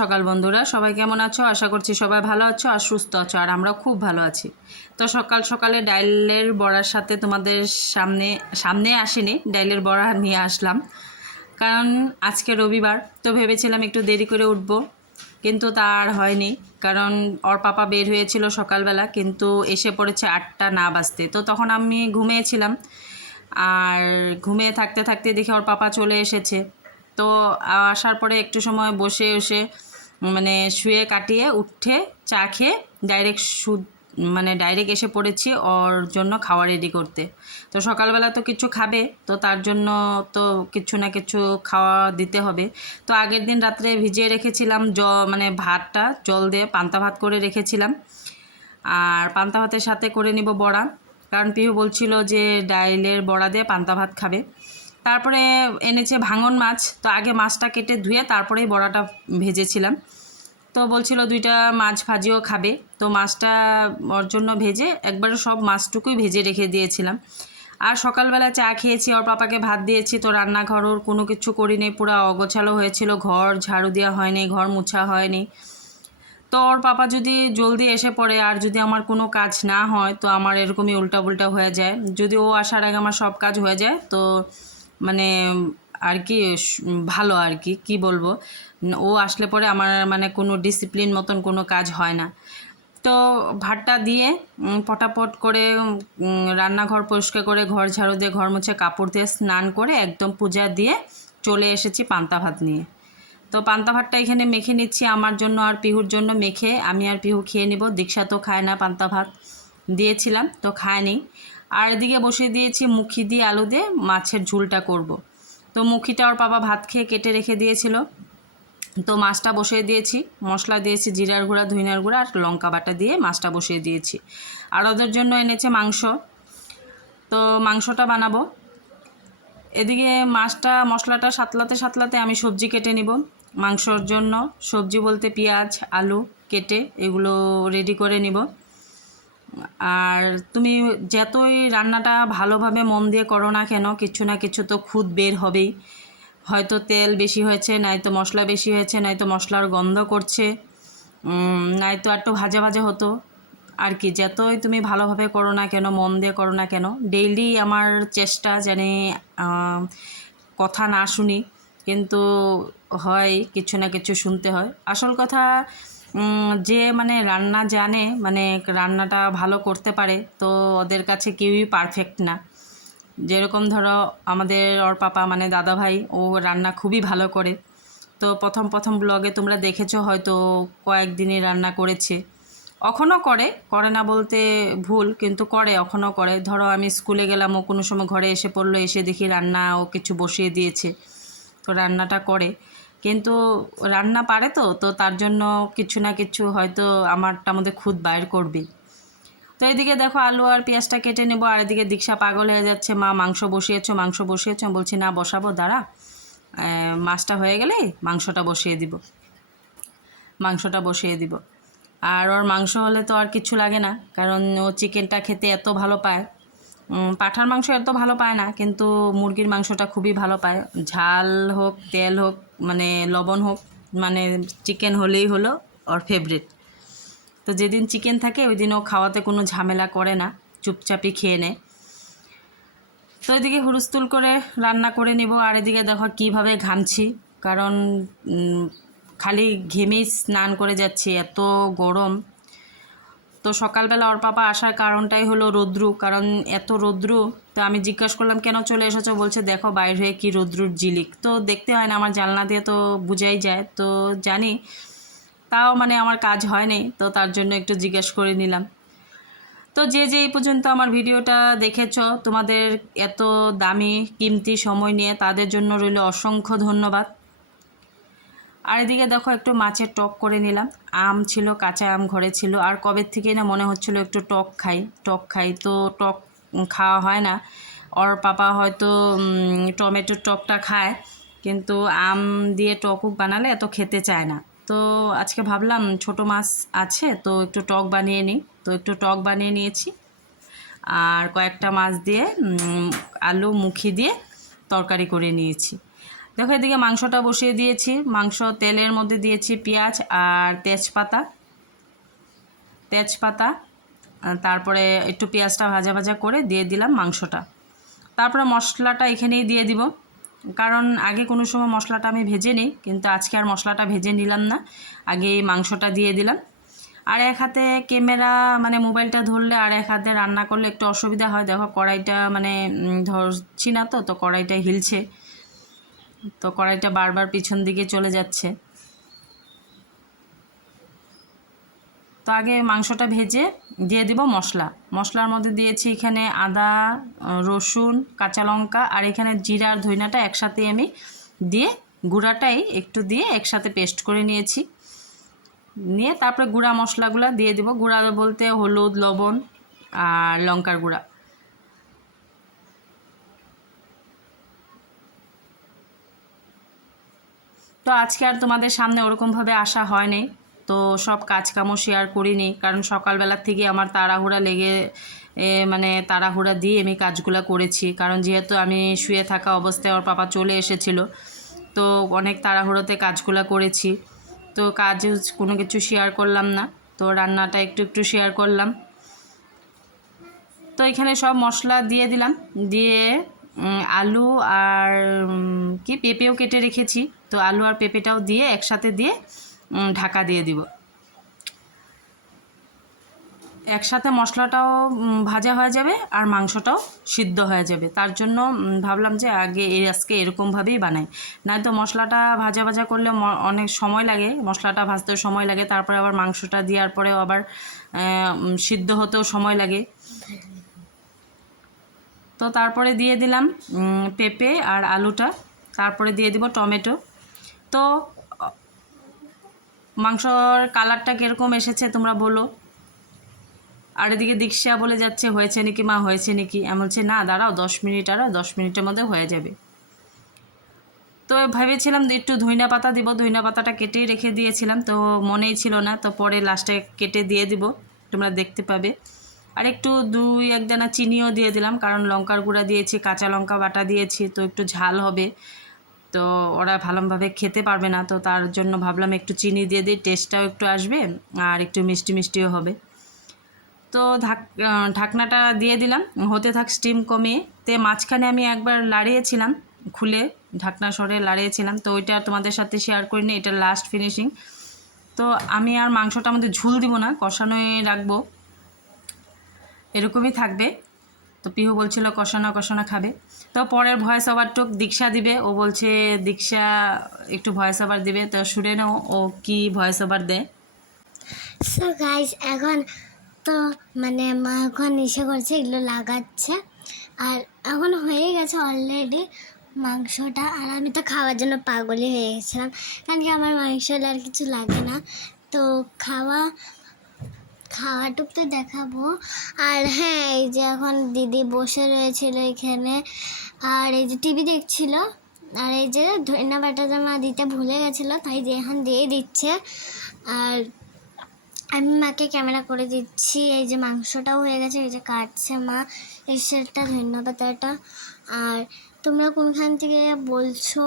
সকাল বন্ধুরা, সবাই কেমন আছো? আশা করছি সবাই ভালো আছো আর সুস্থ আছো, আর আমরা খুব ভালো আছি। তো সকাল সকালে ডাইলের বড়ার সাথে তোমাদের সামনে সামনে আসিনি, ডাইলের বড়া নিয়ে আসলাম। কারণ আজকে রবিবার, তো ভেবেছিলাম একটু দেরি করে উঠবো, কিন্তু তা আর হয়নি। কারণ ওর পাপা বের হয়েছিল সকালবেলা, কিন্তু এসে পড়েছে 8টা না বাজতে। তো তখন আমি ঘুমিয়েছিলাম, আর ঘুমিয়ে থাকতে থাকতে দেখি ওর পাপা চলে এসেছে। তো আসার পরে একটু সময় বসে বসে মানে শুয়ে কাটিয়ে উঠে চা খেয়ে ডাইরেক্ট ডাইরেক্ট এসে পড়েছি ওর জন্য খাওয়া রেডি করতে। তো সকালবেলা তো কিছু খাবে, তো তার জন্য তো কিছু না কিছু খাওয়া দিতে হবে। তো আগের দিন রাত্রে ভিজিয়ে রেখেছিলাম ভাতটা জল দিয়ে পান্তা ভাত করে রেখেছিলাম, আর পান্তা ভাতের সাথে করে নিব বড়া। কারণ পিহু বলছিল যে ডাইলের বড়া দিয়ে পান্তা ভাত খাবে। তারপরে এনেছে ভাঙন মাছ, তো আগে মাছটা কেটে ধুয়ে তারপরেই বড়াটা ভেজেছিলাম। তো বলছিল 2টা মাছ ভাজিও খাবে, তো মাছটা ওর জন্য ভেজে একবারে সব মাছটুকুই ভেজে রেখে দিয়েছিলাম। আর সকালবেলা চা খেয়েছি, ওর পাপাকে ভাত দিয়েছি। তো রান্নাঘর ওর কোনো কিছু করিনি, পুরো অগোছালো হয়েছিল, ঘর ঝাড়ু দেওয়া হয়নি, ঘর মুছা হয়নি। তো ওর পাপা যদি জলদি এসে পড়ে আর যদি আমার কোনো কাজ না হয়, তো আমার এরকমই উল্টা হয়ে যায়। যদি ও আসার আগে আমার সব কাজ হয়ে যায়, তো মানে আর কি ভালো, আর কি কি বলবো, ও আসলে পরে আমার কোনো ডিসিপ্লিন মতন কোনো কাজ হয় না। তো ভাতটা দিয়ে পটাপট করে রান্নাঘর পরিষ্কার করে, ঘর ঝাড়ু দিয়ে, ঘর মুছে, কাপড় দিয়ে স্নান করে একদম পূজা দিয়ে চলে এসেছি পান্তা ভাত নিয়ে। তো পান্তা ভাতটা এখানে মেখে নিচ্ছি আমার জন্য আর পিহুর জন্য। মেখে আমি আর পিহু খেয়ে নিব। দীক্ষা তো খায় না পান্তা ভাত, দিয়েছিলাম তো খায়নি। আর এদিকে বসিয়ে দিয়েছি মুখি দিয়ে আলু দিয়ে মাছের ঝোলটা করব। তো মুখিটা ওর বাবা ভাত খেয়ে কেটে রেখে দিয়েছিল, তো মাছটা বসিয়ে দিয়েছি। মশলা দিয়েছি জিরার গুঁড়া, ধনিয়ার গুঁড়া আর লঙ্কা বাটা দিয়ে মাছটা বসিয়ে দিয়েছি। আর ওদের জন্য এনেছে মাংস, তো মাংসটা বানাবো। এদিকে মাছটা মশলাটা সাতলাতে আমি সবজি কেটে নিব। মাংসর জন্য সবজি বলতে পেঁয়াজ আলু কেটে এগুলো রেডি করে নিব। আর তুমি যতই রান্নাটা ভালোভাবে মন দিয়ে করো না কেন, কিছু না কিছু তো খুঁত বের হবেই। হয়তো তেল বেশি হয়েছে, নয়তো মশলা বেশি হয়েছে, নয়তো মশলার গন্ধ করছে, নয়তো একটু ভাজা ভাজা হতো। আর কি যতই তুমি ভালোভাবে করো না কেন, মন দিয়ে করো না কেন, ডেইলি আমার চেষ্টা জানি কথা না শুনি, কিন্তু হয় কিছু না কিছু শুনতে হয়। আসল কথা যে রান্না জানে, রান্নাটা ভালো করতে পারে, তো ওদের কাছে কেউই পারফেক্ট না। যেরকম ধরো আমাদের ওর পাপা দাদা ভাই, ও রান্না খুবই ভালো করে। তো প্রথম ব্লগে তোমরা দেখেছো হয়তো, কয়েকদিনই রান্না করেছে। এখনও করে না বলতে ভুল, কিন্তু করে, এখনও করে। ধরো আমি স্কুলে গেলাম, ও কোনো সময় ঘরে এসে পড়লো, এসে দেখি রান্না ও কিছু বসিয়ে দিয়েছে, তো রান্নাটা করে। কিন্তু রান্না পারে, তো তার জন্য কিছু না কিছু হয়তো আমারটার মধ্যে খুদ বাইর করবে। তো এদিকে দেখো আলু আর পেঁয়াজটা কেটে নেবো, আর এদিকে দীক্ষা পাগল হয়ে যাচ্ছে, মা মাংস বসিয়েছো। বলছি না, বসাবো, দাঁড়া, মাছটা হয়ে গেলে মাংসটা বসিয়ে দিব। আর ওর মাংস হলে তো আর কিছু লাগে না, কারণ ও চিকেনটা খেতে এত ভালো পায়। পাঁঠার মাংস এত ভালো পায় না, কিন্তু মুরগির মাংসটা খুবই ভালো পায়। ঝাল হোক, তেল হোক, লবণ হোক, চিকেন হলেই হলো ওর ফেভারিট। তো যেদিন চিকেন থাকে ওই দিন ও খাওয়াতে কোনো ঝামেলা করে না, চুপচাপই খেয়ে নেয়। তো এদিকে হুড়স্থুল করে রান্না করে নিব। আর এদিকে দেখো কীভাবে ঘামছি, কারণ খালি ঘেমেই স্নান করে যাচ্ছি, এত গরম। তো সকালবেলা ওর পাপা আসার কারণটাই হলো রৌদ্রু, কারণ এত রৌদ্রু। তো আমি জিজ্ঞাসা করলাম কেন চলে এসেছো, বলছে দেখো বাইরে হয়ে কী রৌদ্রুর জিলিক। তো দেখতে হয় না, আমার জানলা দিয়ে তো বোঝাই যায়, তো জানি, তাও আমার কাজ হয়নি, তো তার জন্য একটু জিজ্ঞেস করে নিলাম। তো যে এই পর্যন্ত আমার ভিডিওটা দেখেছো, তোমাদের এত দামি কিমতি সময় নিয়ে, তাদের জন্য রইল অসংখ্য ধন্যবাদ। আর এদিকে দেখো একটু মাছের টক করে নিলাম। আম ছিল, কাঁচা আম ঘরে ছিল, আর কবে থেকেই না মনে হচ্ছিল একটু টক খাই, তো টক খাওয়া হয় না। ওর পাপা হয়তো টমেটোর টকটা খায়, কিন্তু আম দিয়ে টক বানালে এত খেতে চায় না। তো আজকে ভাবলাম ছোট মাছ আছে, তো একটু টক বানিয়ে নিই, তো একটু টক বানিয়ে নিয়েছি। আর কয়েকটা মাছ দিয়ে আলু মুখি দিয়ে তরকারি করে নিয়েছি। দেখো এদিকে মাংসটা বসিয়ে দিয়েছি, মাংস তেলের মধ্যে দিয়েছি পেঁয়াজ আর তেজপাতা তারপরে একটু পেঁয়াজটা ভাজা ভাজা করে দিয়ে দিলাম মাংসটা। তারপরে মশলাটা এখানেই দিয়ে দিব, কারণ আগে কোনো সময় মশলাটা আমি ভেজে নিই, কিন্তু আজকে আর মশলাটা ভেজে নিলাম না, আগে মাংসটা দিয়ে দিলাম। আর এক হাতে ক্যামেরা মানে মোবাইলটা ধরলে আর এক হাতে রান্না করলে একটু অসুবিধা হয়। দেখো কড়াইটা মানে ধরছি না, তো কড়াইটা হিলছে, তো কড়াইটা বারবার পিছন দিকে চলে যাচ্ছে। তো আগে মাংসটা ভেজে দিয়ে দিব মশলার মধ্যে দিয়েছি এখানে আদা, রসুন, কাঁচা লঙ্কা আর এখানে জিরা আর ধইনাটা একসাথে আমি দিয়ে গুঁড়াটাই একটু দিয়ে একসাথে পেস্ট করে নিয়েছি। নিয়ে তারপরে গুঁড়া মশলাগুলো দিয়ে দিব। গুঁড়া বলতে হলুদ, লবণ আর লঙ্কার গুঁড়া। তো আজকে আর তোমাদের সামনে ওরকমভাবে আসা হয়নি, তো সব কাজকামও শেয়ার করিনি, কারণ সকালবেলার থেকে আমার তাড়াহুড়া লেগে মানে তাড়াহুড়া দিয়ে আমি কাজগুলো করেছি, কারণ যেহেতু আমি শুয়ে থাকা অবস্থায় ওর পাপা চলে এসেছিলো, তো অনেক তাড়াহুড়োতে কাজগুলো করেছি, তো কাজ কোনো কিছু শেয়ার করলাম না, তো রান্নাটা একটু শেয়ার করলাম। তো এখানে সব মশলা দিয়ে দিলাম, দিয়ে আলু আর কি পেঁপেও কেটে রেখেছি, তো আলু আর পেঁপেটাও দিয়ে একসাথে দিয়ে ঢাকা দিয়ে দিব। একসাথে মশলাটাও ভাজা হয়ে যাবে আর মাংসটাও সিদ্ধ হয়ে যাবে, তার জন্য ভাবলাম যে আজকে এরকমভাবেই বানাই। নয়তো মশলাটা ভাজা ভাজা করলে অনেক সময় লাগে, মশলাটা ভাজতেও সময় লাগে, তারপরে আবার মাংসটা দেওয়ার পরেও আবার সিদ্ধ হতেও সময় লাগে। তো তারপরে দিয়ে দিলাম পেঁপে আর আলুটা, তারপরে দিয়ে দিব টমেটো। তো মাংসর কালারটা কীরকম এসেছে তোমরা বলো। আর এদিকে দীক্ষা বলে যাচ্ছে হয়েছে নাকি মা, হয়েছে নাকি, আমি বলছি না দাঁড়াও 10 মিনিট, আরও 10 মিনিটের মধ্যে হয়ে যাবে। তো ভেবেছিলাম একটু ধইনা পাতা দিব, ধইনা পাতাটা কেটেই রেখে দিয়েছিলাম, তো মনেই ছিল না, তো পরে লাস্টে কেটে দিয়ে দিব, তোমরা দেখতে পাবে। আর একটু 2-1 দানা চিনিও দিয়ে দিলাম, কারণ লঙ্কার গুঁড়া দিয়েছি, কাঁচা লঙ্কা বাটা দিয়েছি, তো একটু ঝাল হবে, তো ওরা ভালোভাবে খেতে পারবে না, তো তার জন্য ভাবলাম একটু চিনি দিয়ে দিই, টেস্টটাও একটু আসবে আর একটু মিষ্টি মিষ্টিও হবে। তো ঢাকনাটা দিয়ে দিলাম, হতে থাক স্টিম কমিয়ে। তে মাঝখানে আমি একবার লাড়িয়েছিলাম, খুলে ঢাকনা সরে লাড়িয়েছিলাম, তো ওইটা তোমাদের সাথে শেয়ার করিনি, এটা লাস্ট ফিনিশিং। তো আমি আর মাংসটা আমাদের ঝুল দিব না, কষানোই রাখবো, এরকমই থাকবে। তো পিহু বলছিল কষানো কষানো খাবে, তো পরের ভয়েস ওভারটুক দীক্ষা দিবে, ও বলছে দীক্ষা একটু ভয়েস ওভার দিবে, তো শুনে নাও ও কি ভয়েস ওভার দেয়। সো গাইস, এখন তো মানে মা এখন ইসে করছে, এগুলো লাগাচ্ছে, আর এখন হয়ে গেছে অলরেডি মাংসটা। আর আমি তো খাওয়ার জন্য পাগলই হয়ে গেছিলাম, কারণ কি আমার মাংস হলে আর কিছু লাগে না। তো খাওয়াটুক তো দেখাবো। আর হ্যাঁ, এই যে এখন দিদি বসে রয়েছিল এখানে, আর এই যে টিভি দেখছিল, আর এই যে ধনিয়া বাটাটা মা দিতে ভুলে গেছিলো, তাই যে এখন দিয়ে দিচ্ছে। আর আমি মাকে ক্যামেরা করে দিচ্ছি। এই যে মাংসটাও হয়ে গেছে, এই যে কাটছে মা এই সেটটা, ধনিয়া পাতাটা। আর তোমরা কোনখান থেকে বলছো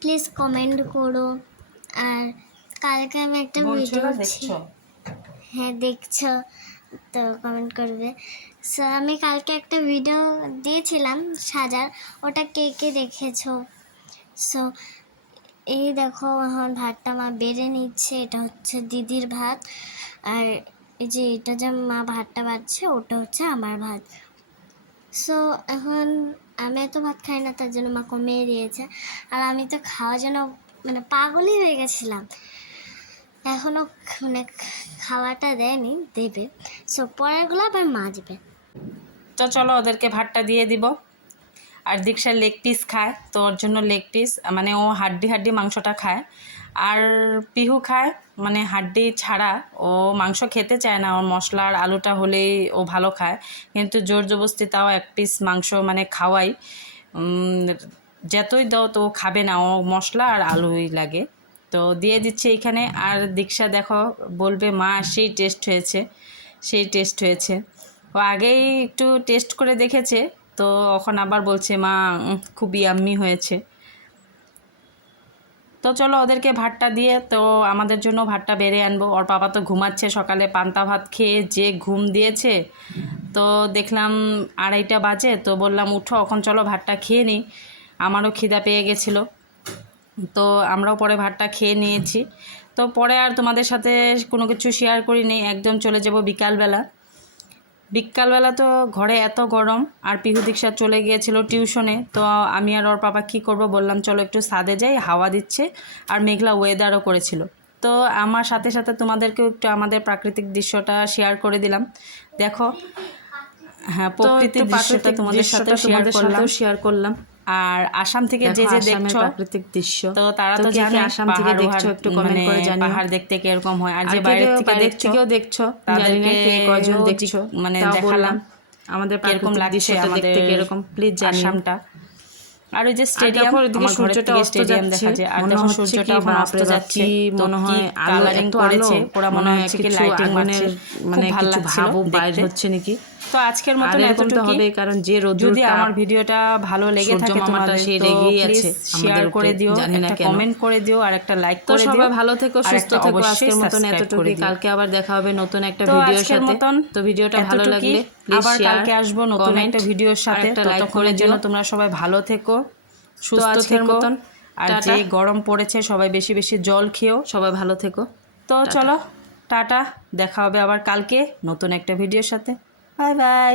প্লিজ কমেন্ট করো। আর কালকে আমি একটা ভিডিও, হ্যাঁ দেখছো তো কমেন্ট করবে। সো আমি কালকে একটা ভিডিও দিয়েছিলাম সাজার, ওটা কে কে দেখেছো। সো এই দেখো এখন ভাতটা মা বেড়ে নিচ্ছে, এটা হচ্ছে দিদির ভাত, আর এই যে এটা যে মা ভাতটা বাড়ছে ওটা হচ্ছে আমার ভাত। সো এখন আমি এত ভাত খাই না, তার জন্য মা কমিয়ে দিয়েছে। আর আমি তো খাওয়ার জন্য মানে পাগলই হয়ে গেছিলাম, এখনও মানে খাওয়াটা দেয়নি, দেবে। সো পরেরগুলো আবার মাজবে। তো চলো ওদেরকে ভাতটা দিয়ে দিব। আর দীক্ষার লেগ পিস খায়, তো ওর জন্য লেগ পিস, মানে ও হাড্ডি মাংসটা খায়, আর পিহু খায় মানে হাড্ডি ছাড়া, ও মাংস খেতে চায় না, ওর মশলা আর আলুটা হলেই ও ভালো খায়, কিন্তু জোর জবরদস্তি তাও 1 পিস মাংস মানে খাওয়াই, যতই দাও তো ও খাবে না, ও মশলা আর আলুই লাগে, তো দিয়ে দিচ্ছে এইখানে। আর দীক্ষা দেখো বলবে মা সেই টেস্ট হয়েছে, ও আগেই একটু টেস্ট করে দেখেছে, তো এখন আবার বলছে মা খুব ইয়াম্মি হয়েছে। তো চলো ওদেরকে ভাতটা দিয়ে তো আমাদের জন্য ভাতটা বেড়ে আনবো। ওর বাবা তো ঘুমাচ্ছে, সকালে পান্তা ভাত খেয়ে যে ঘুম দিয়েছে। তো দেখলাম 2:30 বাজে, তো বললাম উঠো এখন চলো ভাতটা খেয়ে নিই, আমারও খিদা পেয়ে গেছিলো। তো আমরাও পরে ভাতটা খেয়ে নিয়েছি। তো পরে আর তোমাদের সাথে কোনো কিছু শেয়ার করিনি, একদম চলে যাব বিকালবেলা। বিকালবেলা তো ঘরে এত গরম, আর পিহু দীক্ষা চলে গিয়েছিল টিউশনে। তো আমি আর ওর পাপা কী করব, বললাম চলো একটু ছাদে যাই, হাওয়া দিচ্ছে আর মেঘলা ওয়েদারও করেছিল। তো আমার সাথে সাথে তোমাদেরকেও একটু আমাদের প্রাকৃতিক দৃশ্যটা শেয়ার করে দিলাম। দেখো, হ্যাঁ, প্রকৃতির দৃশ্যটা তোমাদের সাথে শেয়ার করলাম। আর আসাম থেকে যে দেখছো প্রাকৃতিক দৃশ্য, তো তারা তো কে কে জানে আসাম থেকে দেখছো একটু কমেন্ট করে জানিও। পাহাড় দেখতে কিরকম হয়, আর যে বাইরে থেকে থেকেও দেখছো জানি না কে কজন দেখছো, মানে তাও দেখালাম বললাম আমাদের কিরকম প্রাকৃতিক লাগছে দৃশ্যটা আমাদের দেখতে কিরকম, প্লিজ জানিও। আসামটা। আর ওই যে স্টেডিয়াম, দেখো ওইদিকে আমার ঘরের সূর্যটা থেকে অস্ত স্টেডিয়াম যাচ্ছে, দেখা যায়। আর মনে দেখো হচ্ছে সূর্যটা কি এখন বাপরে অস্ত বাপ, যাচ্ছে, কি তো মনে হয় আলো কালারিং এত করেছে, আলো, পুরা মনে হচ্ছে কি কিছু লাইটিং মারছে, মানে খুব ভালো কিছু লাগছিল ভাবও বাইর দেখতে। হচ্ছে নাকি। তো আজকের মতন আর এরকম তো এতটুকুই। হবেই, কারণ যে যদি রোদ্দুরটা আমার ভিডিওটা ভালো লেগে সূর্য থাকে মামাটা তোমাদের, সেই তো রেগেই প্লিজ আছে শেয়ার আমাদের করে উপরে, দিও, জানি না একটা কেন। কমেন্ট করে দিও, আর একটা লাইক তো করে দিও। সবাই ভালো থেকো, আর সুস্থ একটা থেকো। অবশ্যই আজকের মতন সাবস্ক্রাইব করে এতটুকুই, দিও। কালকে আবার দেখা হবে নতুন একটা তো ভিডিওর আজকের সাথে। মতন তো ভিডিওটা ভালো এতটুকুই। লাগলে প্লিজ আবার শেয়ার, কালকে আসবো নতুন একটা ভিডিওর সাথে। একটা লাইক করে ততক্ষণের দিও। জন্য তোমরা সবাই ভালো থেকো, সুস্থ আজকের থেকো। মতন আর টাটা। যে গরম পড়েছে সবাই বেশি বেশি জল খেও। সবাই ভালো থেকো। তো চলো টাটা, দেখা হবে আবার কালকে নতুন একটা ভিডিওর সাথে। Bye bye.